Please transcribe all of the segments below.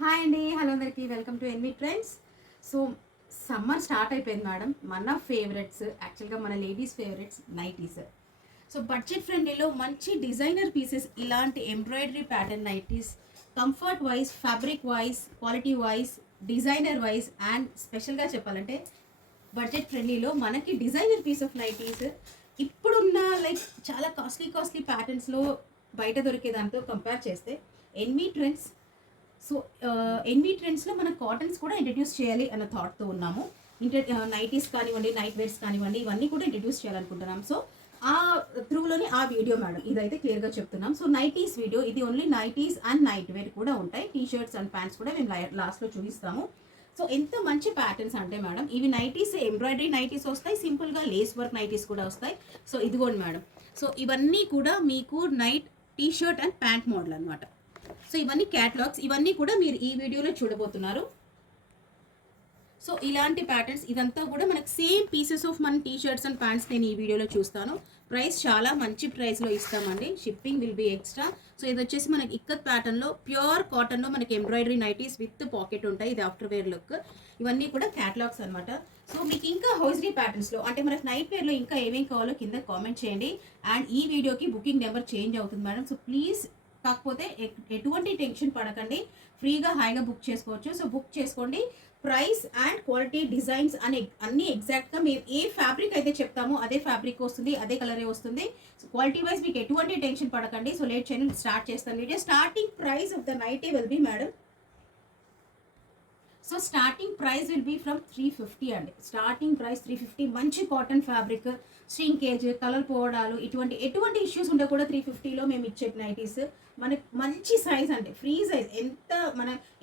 Hi అండి, hello అందరికి welcome to NV trends. So summer start అయిపోయింది మేడం. మన ఫేవరెట్స్, యాక్చువల్గా మన ladies favourites nighties. So budget ఫ్రెండ్లీలో మంచి డిజైనర్ పీసెస్, ఇలాంటి embroidery pattern nighties, comfort wise, fabric wise, quality wise, designer wise and స్పెషల్గా చెప్పాలంటే బడ్జెట్ ఫ్రెండ్లీలో మనకి డిజైనర్ పీస్ ఆఫ్ నైటీస్ ఇప్పుడున్న లైక్ చాలా కాస్ట్లీ ప్యాటర్న్స్లో బయట దొరికే దాంతో కంపేర్ చేస్తే ఎన్వి ట్రెండ్స్. సో ఎన్వి ట్రెండ్స్లో మన కాటన్స్ కూడా ఇంట్రడ్యూస్ చేయాలి అన్న థాట్తో ఉన్నాము. నైటీస్ కానివ్వండి, నైట్ వేర్స్ కానివ్వండి, ఇవన్నీ కూడా ఇంట్రడ్యూస్ చేయాలనుకుంటున్నాం. సో ఆ త్రూలోని ఆ వీడియో మేడం, ఇదైతే క్లియర్గా చెప్తున్నాం. సో నైటీస్ వీడియో, ఇది only nighties and nightwear కూడా ఉంటాయి. టీ షర్ట్స్ అండ్ ప్యాంట్స్ కూడా మేము లాస్ట్లో చూపిస్తాము. సో ఎంత మంచి ప్యాటర్న్స్ అంటే మేడం, ఇవి నైటీస్ ఎంబ్రాయిడరీ నైటీస్ వస్తాయి, సింపుల్గా లేస్ వర్క్ నైటీస్ కూడా వస్తాయి. సో ఇదిగోండి మేడం, సో ఇవన్నీ కూడా మీకు night T shirt and pant model అనమాట. సో ఇవన్నీ క్యాటలాగ్స్, ఇవన్నీ కూడా మీరు ఈ వీడియోలో చూడబోతున్నారు. సో ఇలాంటి ప్యాటర్న్స్, ఇదంతా కూడా మనకు సేమ్ పీసెస్ ఆఫ్ మన టీ షర్ట్స్ అండ్ ప్యాంట్స్ నేను ఈ వీడియోలో చూస్తాను. ప్రైస్ చాలా మంచి ప్రైస్లో ఇస్తామండి, shipping will be extra. So ఇది వచ్చేసి మనకి ఇక్కత్ ప్యాటర్న్లో, ప్యూర్ కాటన్లో మనకి ఎంబ్రాయిడరీ నైటీస్ విత్ పాకెట్ ఉంటాయి. ఇది ఆఫ్టర్ వేర్ లుక్. ఇవన్నీ కూడా క్యాటలాగ్స్ అనమాట. సో మీకు ఇంకా హౌస్రీ ప్యాటర్న్స్లో అంటే మనకి నైట్ వేర్లో ఇంకా ఏమేమి కావాలో కింద కామెంట్ చేయండి. అండ్ ఈ వీడియోకి బుకింగ్ నెంబర్ చేంజ్ అవుతుంది మేడం. సో ప్లీజ్, కాకపోతే ఎటువంటి టెన్షన్ పడకండి, ఫ్రీగా హాయిగా బుక్ చేసుకోవచ్చు. సో బుక్ చేసుకోండి. ప్రైస్ అండ్ క్వాలిటీ, డిజైన్స్ అన్ని ఎగ్జాక్ట్గా మేము ఏ ఫ్యాబ్రిక్ అయితే చెప్తామో అదే ఫ్యాబ్రిక్ వస్తుంది, అదే కలరే వస్తుంది. సో క్వాలిటీ వైజ్ మీకు ఎటువంటి టెన్షన్ పడకండి. సో లేట్ చేయడం స్టార్ట్ చేస్తాను video. Starting price of the nighty will be madam, so starting price will be from 350 అండి. Starting price 350. మంచి కాటన్ ఫ్యాబ్రిక్, ష్రింకేజ్, కలర్ పోవడాలు, ఎటువంటి ఇష్యూస్ ఉంటే కూడా 350లో మేము ఇచ్చే నైటీస్. మనకి మంచి సైజ్ అండి, ఫ్రీ సైజ్.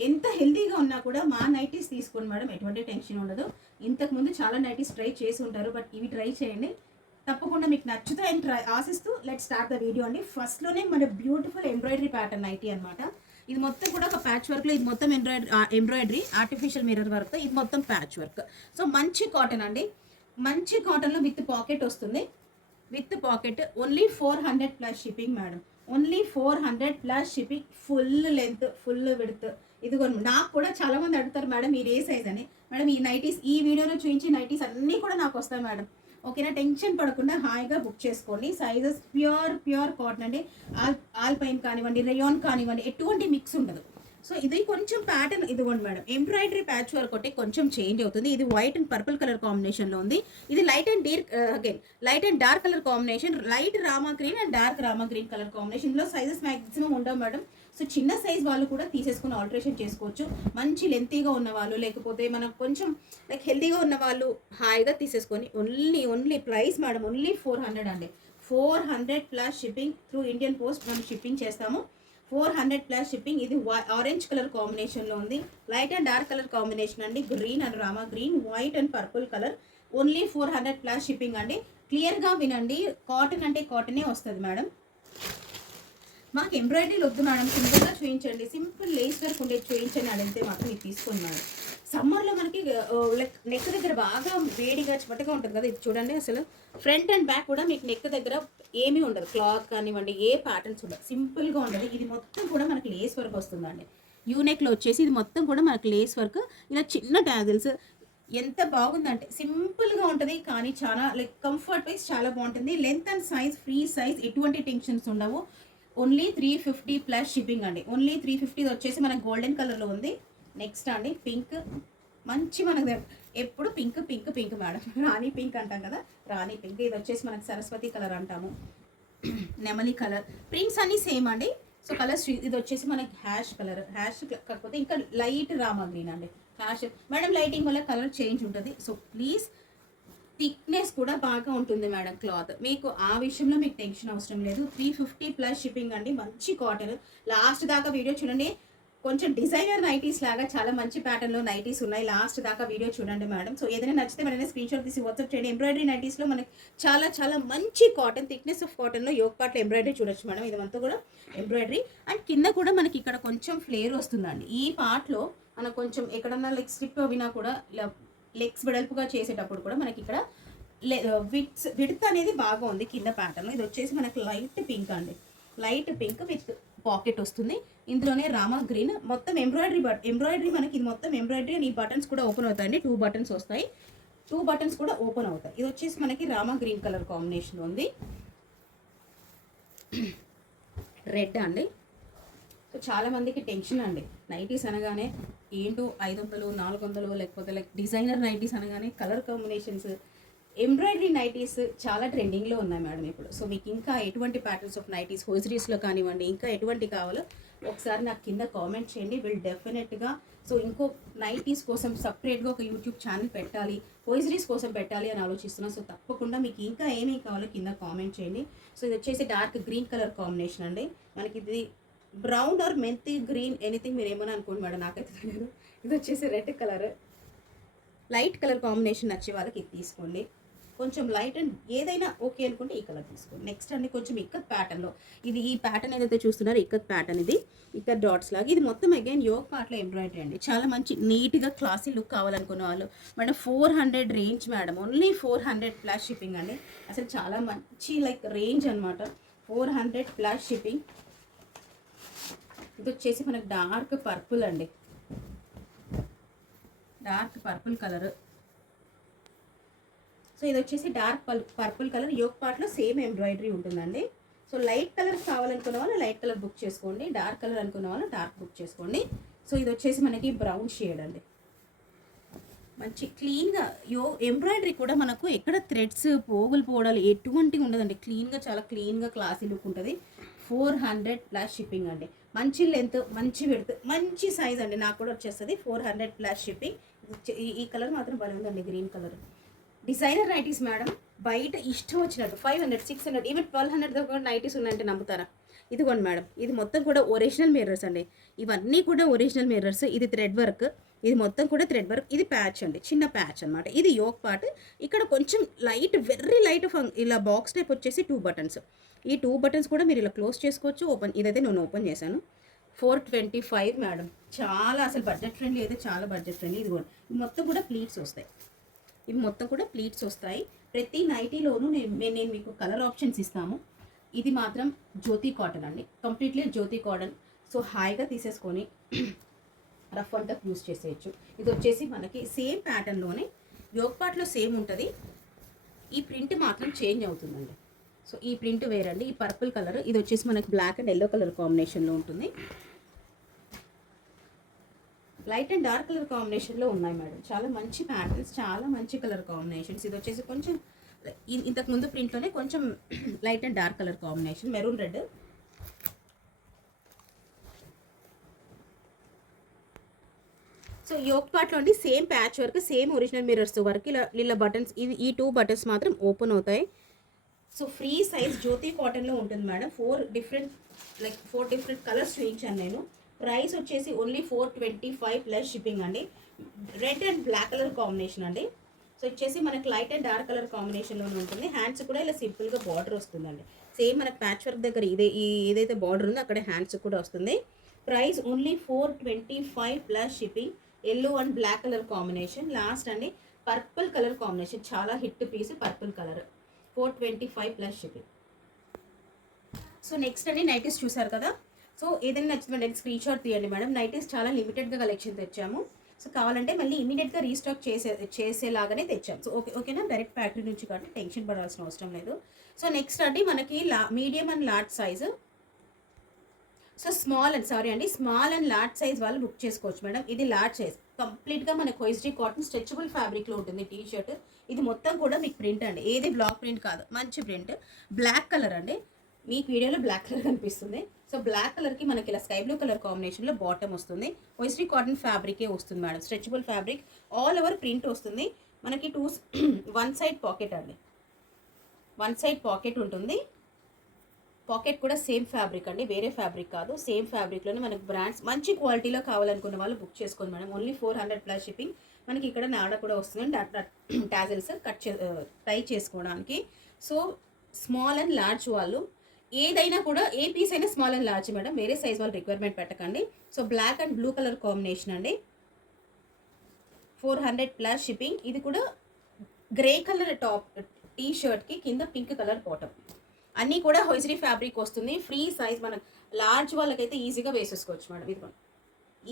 ఎంత హెల్తీగా ఉన్నా కూడా మా నైటీస్ తీసుకోండి మేడం, ఎటువంటి టెన్షన్ ఉండదు. ఇంతకుముందు చాలా నైటీస్ ట్రై చేసి ఉంటారు, బట్ ఇవి ట్రై చేయండి, తప్పకుండా మీకు నచ్చుతాయని ఆశిస్తూ లెట్ స్టార్ట్ ద వీడియో అండి. ఫస్ట్లోనే మన బ్యూటిఫుల్ ఎంబ్రాయిడరీ ప్యాటర్న్ నైటీ అనమాట. ఇది మొత్తం కూడా ఒక ప్యాచ్ వర్క్లో, ఇది మొత్తం ఎంబ్రాయిడరీ ఆర్టిఫిషియల్ మిర్రర్ వర్క్తో, ఇది మొత్తం ప్యాచ్ వర్క్. సో మంచి కాటన్ అండి, మంచి కాటన్లో విత్ పాకెట్ వస్తుంది. With pocket only 400 plus shipping madam, only 400 plus shipping. Full length, full width. ఇదిగో నాకు కూడా చాలా మంది అడుగుతారు మేడం మీరు ఏ సైజ్ అని. మేడం ఈ నైటీస్, ఈ వీడియోలో చూపించే నైటీస్ అన్నీ కూడా నాకు వస్తాయి మేడం. ఓకేనా, టెన్షన్ పడకుండా హాయిగా బుక్ చేసుకోండి. సైజెస్ ప్యూర్ కాటన్ అండి. ఆల్పైన్ కానివ్వండి, రేయాన్ కానివ్వండి, ఎటువంటి మిక్స్ ఉండదు. సో ఇది కొంచెం ప్యాటర్న్, ఇదిగోండి మేడం, ఎంబ్రాయిడరీ ప్యాచ్ వర్క్ ఒకటి కొంచెం చేంజ్ అవుతుంది. ఇది వైట్ అండ్ పర్పుల్ కలర్ కాంబినేషన్లో ఉంది. ఇది light and dark colour combination, light Rama green and dark Rama green colour కాంబినేషన్లో. సైజెస్ మ్యాక్సిమం ఉండవు మేడం. సో చిన్న సైజ్ వాళ్ళు కూడా తీసేసుకుని ఆల్టరేషన్ చేసుకోవచ్చు. మంచి లెంతీగా ఉన్న వాళ్ళు, లేకపోతే మనం కొంచెం లైక్ హెల్తీగా ఉన్న వాళ్ళు హాయిగా తీసేసుకొని ఓన్లీ ప్రైస్ మేడం, ఓన్లీ 400 అండి. 400 plus shipping through Indian post మనం షిప్పింగ్ చేస్తాము. 400 ప్లస్ షిప్పింగ్. ఇది ఆరెంజ్ కలర్ కాంబినేషన్లో ఉంది, light and dark colour combination అండి, green and Rama green, white and purple colour. Only 400 plus shipping అండి. క్లియర్గా వినండి, కాటన్ అంటే కాటనే వస్తుంది మేడం. మాకు ఎంబ్రాయిడరీలు వద్దు మేడం, సింపుల్గా చూపించండి, సింపుల్ లేస్ వర్క్ ఉండేది చూపించండి అడిగితే మాత్రం ఇది తీసుకోండి మేడం. సమ్మర్లో మనకి నెక్ దగ్గర బాగా వేడిగా చిపటగా ఉంటుంది కదా, ఇది చూడండి. అసలు ఫ్రంట్ అండ్ బ్యాక్ కూడా మీకు నెక్ దగ్గర ఏమీ ఉండదు, క్లాత్ కానివ్వండి ఏ ప్యాటర్న్స్ ఉండదు, సింపుల్గా ఉండదు. ఇది మొత్తం కూడా మనకి లేస్ వర్క్ వస్తుందండి. యూనెక్లో వచ్చేసి ఇది మొత్తం కూడా మనకి లేస్ వర్క్, ఇలా చిన్న టాజిల్స్. ఎంత బాగుందంటే సింపుల్గా ఉంటుంది, కానీ చాలా లైక్ కంఫర్ట్ వైజ్ చాలా బాగుంటుంది. Length and size, free size, ఎటువంటి టెన్షన్స్ ఉండవు. ఓన్లీ 350 ప్లస్ షిప్పింగ్ అండి. ఓన్లీ 350 వచ్చేసి మనకు గోల్డెన్ కలర్లో ఉంది. నెక్స్ట్ అండి పింక్, మంచి మనకు ఎప్పుడు పింక్ మేడం, రాణి పింక్ అంటాం కదా, రాణి పింక్. ఇది వచ్చేసి మనకు సరస్వతి కలర్ అంటాము, నెమలి కలర్. ప్రింట్స్ అన్నీ సేమ్ అండి. సో కలర్స్ ఇది వచ్చేసి మనకి హ్యాష్ కలర్, హ్యాష్ కాకపోతే ఇంకా లైట్ రామా గ్రీన్ అండి. హ్యాష్ మేడం, లైటింగ్ వల్ల కలర్ చేంజ్ ఉంటుంది. సో ప్లీజ్, థిక్నెస్ కూడా బాగా ఉంటుంది మేడం క్లాత్, మీకు ఆ విషయంలో మీకు టెన్షన్ అవసరం లేదు. 350 ప్లస్ షిప్పింగ్ అండి. మంచి కాటన్. లాస్ట్ దాకా వీడియో చూడండి, కొంచెం డిజైనర్ నైటీస్ లాగా చాలా మంచి ప్యాటర్న్లో నైటీస్ ఉన్నాయి. లాస్ట్ దాకా వీడియో చూడండి మేడం. సో ఏదైనా నచ్చితే మననే స్క్రీన్ షాట్ తీసి వాట్సాప్ చేయండి. ఎంబ్రాయిడరీ నైటీస్లో మనకి చాలా మంచి కాటన్, థిక్నెస్ ఆఫ్ కాటన్లో యోగ్ పార్ట్లో ఎంబ్రాయిడరీ చూడొచ్చు మేడం. ఇదంతా కూడా ఎంబ్రాయిడరీ. అండ్ కింద కూడా మనకి ఇక్కడ కొంచెం ఫ్లేర్ వస్తుందండి. ఈ పార్ట్లో మనకు కొంచెం ఎక్కడన్నా లైక్ స్లిప్ అవినా కూడా ఇలా లెగ్స్ వెడల్పుగా చేసేటప్పుడు కూడా మనకి ఇక్కడ విడ్త్ అనేది బాగా ఉంది కింద ప్యాటర్న్. ఇది వచ్చేసి మనకి లైట్ పింక్ అండి, లైట్ పింక్ విత్ పాకెట్ వస్తుంది. ఇందులోనే రామా గ్రీన్ మొత్తం ఎంబ్రాయిడరీ మనకి ఇది మొత్తం ఎంబ్రాయిడరీ అండ్ ఈ బటన్స్ కూడా ఓపెన్ అవుతాయండి. 2 బటన్స్ వస్తాయి, 2 బటన్స్ కూడా ఓపెన్ అవుతాయి. ఇది వచ్చేసి మనకి రామా గ్రీన్ కలర్ కాంబినేషన్ ఉంది, రెడ్ అండి. సో చాలా మందికి టెన్షన్ అండి, నైటీస్ అనగానే ఏంటో 500 400 లేకపోతే లైక్ డిజైనర్ నైటీస్ అనగానే కలర్ కాంబినేషన్స్, ఎంబ్రాయిడరీ నైటీస్ చాలా ట్రెండింగ్లో ఉన్నాయి మేడం ఇప్పుడు. సో మీకు ఇంకా ఎటువంటి ప్యాటర్న్స్ ఆఫ్ నైటీస్ హోజరీస్లో కానివ్వండి, ఇంకా ఎటువంటి కావాలో ఒకసారి నాకు కింద కామెంట్ చేయండి. విల్ డెఫినెట్గా సో ఇంకో నైటీస్ కోసం సపరేట్గా ఒక యూట్యూబ్ ఛానల్ పెట్టాలి, హోజరీస్ కోసం పెట్టాలి అని ఆలోచిస్తున్నాను. సో తప్పకుండా మీకు ఇంకా ఏమేమి కావాలో కింద కామెంట్ చేయండి. సో ఇది వచ్చేసి డార్క్ గ్రీన్ కలర్ కాంబినేషన్ అండి. మనకి ఇది బ్రౌన్ ఆర్ మెంతి గ్రీన్ ఎనీథింగ్ మీరు ఏమని అనుకోండి మేడం, నాకైతే తెలియదు. ఇది వచ్చేసి red colour, light colour combination నచ్చే వాళ్ళకి ఇది తీసుకోండి. కొంచెం లైట్ అండ్ ఏదైనా ఓకే అనుకుంటే ఈ కలర్ తీసుకోండి. నెక్స్ట్ అండి కొంచెం ఇక్కత్ ప్యాటర్న్లో, ఇది ఈ ప్యాటర్న్ ఏదైతే చూస్తున్నారో ఇక్కత్ ప్యాటర్న్, ఇది ఇక్కత్ డాట్స్ లాగా. ఇది మొత్తం అగైన్ యోగ్ పార్ట్లో ఎంబ్రాయిడరీ అండి. చాలా మంచి నీట్గా క్లాసీ లుక్ కావాలనుకున్న వాళ్ళు madam 400 range madam, only 400 plus shipping అండి. అసలు చాలా మంచి లైక్ రేంజ్ అనమాట, 400 ప్లస్ షిప్పింగ్. ఇది వచ్చేసి మనకు డార్క్ పర్పుల్ అండి, డార్క్ పర్పుల్ కలర్. సో ఇది వచ్చేసి డార్క్ పర్పుల్ కలర్, యోగ్ పార్ట్లో సేమ్ ఎంబ్రాయిడరీ ఉంటుందండి. సో లైట్ కలర్ కావాలనుకున్న వాళ్ళు లైట్ కలర్ బుక్ చేసుకోండి, డార్క్ కలర్ అనుకున్న వాళ్ళు డార్క్ బుక్ చేసుకోండి. సో ఇది వచ్చేసి మనకి బ్రౌన్ షేడ్ అండి, మంచి క్లీన్గా ఎంబ్రాయిడరీ కూడా మనకు ఎక్కడ థ్రెడ్స్ పోగులు పోవడాలు ఎటువంటివి ఉండదండి. క్లీన్గా చాలా క్లీన్గా క్లాసీ లుక్ ఉంటుంది. 400 ప్లస్ షిప్పింగ్ అండి. మంచి లెంత్, మంచి విడ్త్, మంచి సైజ్ అండి. నాకు కూడా వచ్చేస్తుంది 400 ప్లస్ షిప్పింగ్. ఈ కలర్ మాత్రం బాగా ఉందండి, green colour. Designer nighties madam బయట ఇష్టం వచ్చినట్టు 500 600 ఈవెన్ 1200 కూడా నైటీస్ ఉన్నాయంటే నమ్ముతారా? ఇదిగోండి మేడం, ఇది మొత్తం కూడా ఒరిజినల్ మిర్రర్స్ అండి. ఇవన్నీ కూడా ఒరిజినల్ మిర్రర్స్. ఇది థ్రెడ్ వర్క్, ఇది మొత్తం కూడా థ్రెడ్ వర్క్. ఇది ప్యాచ్ అండి, చిన్న ప్యాచ్ అనమాట. ఇది యోక్ పార్ట్. ఇక్కడ కొంచెం లైట్, వెర్రీ లైట్ ఇలా బాక్స్ టైప్ వచ్చేసి 2 బటన్స్. ఈ 2 బటన్స్ కూడా మీరు ఇలా క్లోజ్ చేసుకోవచ్చు. ఓపెన్, ఇదైతే నేను ఓపెన్ చేశాను. 425 మేడం, చాలా అసలు బడ్జెట్ ఫ్రెండ్లీ, అయితే చాలా బడ్జెట్ ఫ్రెండ్లీ. ఇది కూడా మొత్తం కూడా ప్లీట్స్ వస్తాయి, ఇవి మొత్తం కూడా ప్లీట్స్ వస్తాయి. ప్రతి నైటీలోనూ నేను మీకు కలర్ ఆప్షన్స్ ఇస్తాము. ఇది మాత్రం జ్యోతి కాటన్ అండి, కంప్లీట్లీ జ్యోతి కాటన్. సో హాయిగా తీసేసుకొని రఫ్ అండ్ టఫ్ యూస్ చేసేయచ్చు. ఇది వచ్చేసి మనకి సేమ్ ప్యాటర్న్లోనే యోగ్ పార్ట్లో సేమ్ ఉంటుంది, ఈ ప్రింట్ మాత్రం చేంజ్ అవుతుందండి. సో ఈ ప్రింట్ వేరండి. ఈ పర్పుల్ కలర్, ఇది వచ్చేసి మనకి బ్లాక్ అండ్ ఎల్లో కలర్ కాంబినేషన్లో ఉంటుంది. లైట్ అండ్ డార్క్ కలర్ కాంబినేషన్లో ఉన్నాయి మేడం. చాలా మంచి ప్యాటర్న్స్, చాలా మంచి కలర్ కాంబినేషన్స్. ఇది వచ్చేసి కొంచెం ఇంతకుముందు ప్రింట్లోనే కొంచెం light and dark colour combination, maroon red. So yoke పార్ట్లో అండి same patch work, same original mirrors వరకు ఇలా బటన్స్. ఈ 2 బటన్స్ మాత్రం ఓపెన్ అవుతాయి. సో ఫ్రీ సైజ్ జ్యోతి కాటన్లో ఉంటుంది మేడం. 4 డిఫరెంట్ కలర్స్ చూపించాను నేను. ప్రైస్ వచ్చేసి ఓన్లీ 425 ప్లస్ షిప్పింగ్ అండి. Red and black colour combination అండి. సో వచ్చేసి మనకి లైట్ అండ్ డార్క్ కలర్ కాంబినేషన్లోనే ఉంటుంది. హ్యాండ్స్ కూడా ఇలా సింపుల్గా బార్డర్ వస్తుందండి. సేమ్ మనకి ప్యాచ్ వర్క్ దగ్గర ఏదైతే బార్డర్ ఉందో అక్కడ హ్యాండ్స్ కూడా వస్తుంది. Price only 425 plus shipping. Yellow and black colour combination. Last అండి పర్పుల్ కలర్ కాంబినేషన్, చాలా hit piece purple colour. 425 plus shipping. So next అండి నైటీస్ చూసారు కదా. సో ఏదైనా నచ్చిందంటే స్క్రీన్ షాట్ తీయండి మేడం. నైటీస్ చాలా లిమిటెడ్గా కలెక్షన్ తెచ్చాము. సో కావాలంటే మళ్ళీ ఇమీడియట్గా రీస్టాక్ చేసేలాగానే తెచ్చాము. సో ఓకేనా, డైరెక్ట్ ఫ్యాక్టరీ నుంచి కాబట్టి టెన్షన్ పడాల్సిన అవసరం లేదు. సో నెక్స్ట్ అండి మనకి medium and large size. So small and large size వాళ్ళు బుక్ చేసుకోవచ్చు మేడం. ఇది లార్జ్ సైజ్, కంప్లీట్గా మనకు హోయిస్టీ కాటన్ స్ట్రెచబుల్ ఫ్యాబ్రిక్లో ఉంటుంది టీ షర్ట్. ఇది మొత్తం కూడా మీకు ప్రింట్ అండి, ఏది బ్లాక్ ప్రింట్ కాదు, మంచి ప్రింట్. బ్లాక్ కలర్ అండి, మీకు వీడియోలో బ్లాక్ కలర్ కనిపిస్తుంది. సో బ్లాక్ కలర్కి మనకి ఇలా స్కై బ్లూ కలర్ కాంబినేషన్లో బాటమ్ వస్తుంది. హోయిస్టీ కాటన్ ఫ్యాబ్రికే వస్తుంది madam, stretchable fabric. All over print వస్తుంది మనకి. 1 సైడ్ పాకెట్ అండి, 1 సైడ్ పాకెట్ ఉంటుంది. పాకెట్ కూడా సేమ్ ఫ్యాబ్రిక్ అండి, వేరే ఫ్యాబ్రిక్ కాదు, సేమ్ ఫ్యాబ్రిక్లోనే మనకి బ్రాండ్స్ మంచి క్వాలిటీలో కావాలనుకున్న వాళ్ళు బుక్ చేసుకోండి మేడం. Only 400 plus shipping. మనకి ఇక్కడ నాడ కూడా వస్తుంది, టాజిల్స్ టై చేసుకోవడానికి. సో స్మాల్ అండ్ లార్జ్ వాళ్ళు ఏదైనా కూడా, ఏ పీస్ అయినా స్మాల్ అండ్ లార్జ్ మేడం, వేరే సైజ్ వాళ్ళు రిక్వైర్మెంట్ పెట్టకండి. So black and blue colour combination అండి, 400 ప్లస్ షిప్పింగ్. ఇది కూడా గ్రే కలర్ టాప్ టీ షర్ట్కి కింద పింక్ కలర్ బాటమ్. అన్నీ కూడా హోయిస్రీ ఫ్యాబ్రిక్ వస్తుంది. ఫ్రీ సైజ్, మనకు లార్జ్ వాళ్ళకైతే ఈజీగా వేసేసుకోవచ్చు మేడం. ఇది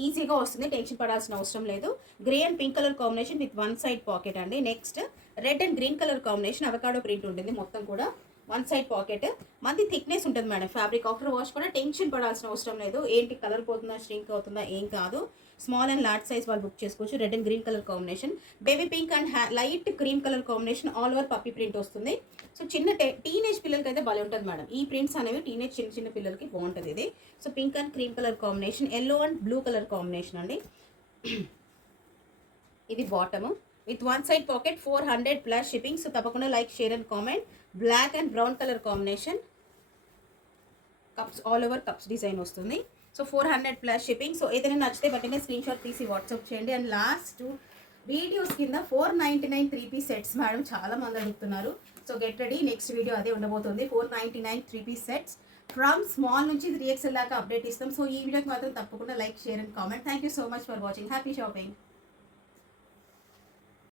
ఈజీగా వస్తుంది, టెన్షన్ పడాల్సిన అవసరం లేదు. Grey and pink colour combination with one side pocket అండి. Next red and green colour combination avocado print ఉంటుంది మొత్తం కూడా, వన్ సైడ్ పాకెట్. మంది థిక్నెస్ ఉంటుంది మేడం. ఫ్యాబ్రిక్ ఆఫ్టర్ వాష్ కూడా టెన్షన్ పడాల్సిన అవసరం లేదు. ఏంటి కలర్ పోతుందా, స్ట్రింక్ అవుతుందా, ఏం కాదు. స్మాల్ అండ్ లార్జ్ సైజ్ వాళ్ళు బుక్ చేసుకోవచ్చు. Red and green colour combination, baby pink and light cream colour combination, all over puppy print వస్తుంది. సో చిన్న టీనేజ్ పిల్లలకి అయితే భలే ఉంటుంది మేడం. ఈ ప్రింట్స్ అనేవి టీనేజ్ చిన్న చిన్న పిల్లలకి బాగుంటుంది ఇది. So pink and cream colour combination, yellow and blue colour combination అండి. ఇది bottom with one side pocket, 400 plus shipping. So తప్పకుండా like, share and comment. Black and brown colour combination, cups all over cups design వస్తుంది. So 400 plus shipping. So ఏదైనా నచ్చితే బట్టినే screenshot తీసి WhatsApp చేయండి. And last videos కింద 499 3-piece sets madam చాలా మంది అడుగుతున్నారు. So get ready, next video అదే ఉండబోతుంది. 499 3-piece సెట్స్ ఫ్రమ్ స్మాల్ నుంచి 3XL దాకా అప్డేట్ ఇస్తాం. సో ఈ వీడియోకి మాత్రం తప్పకుండా like, share and comment. Thank you so much for watching. Happy shopping.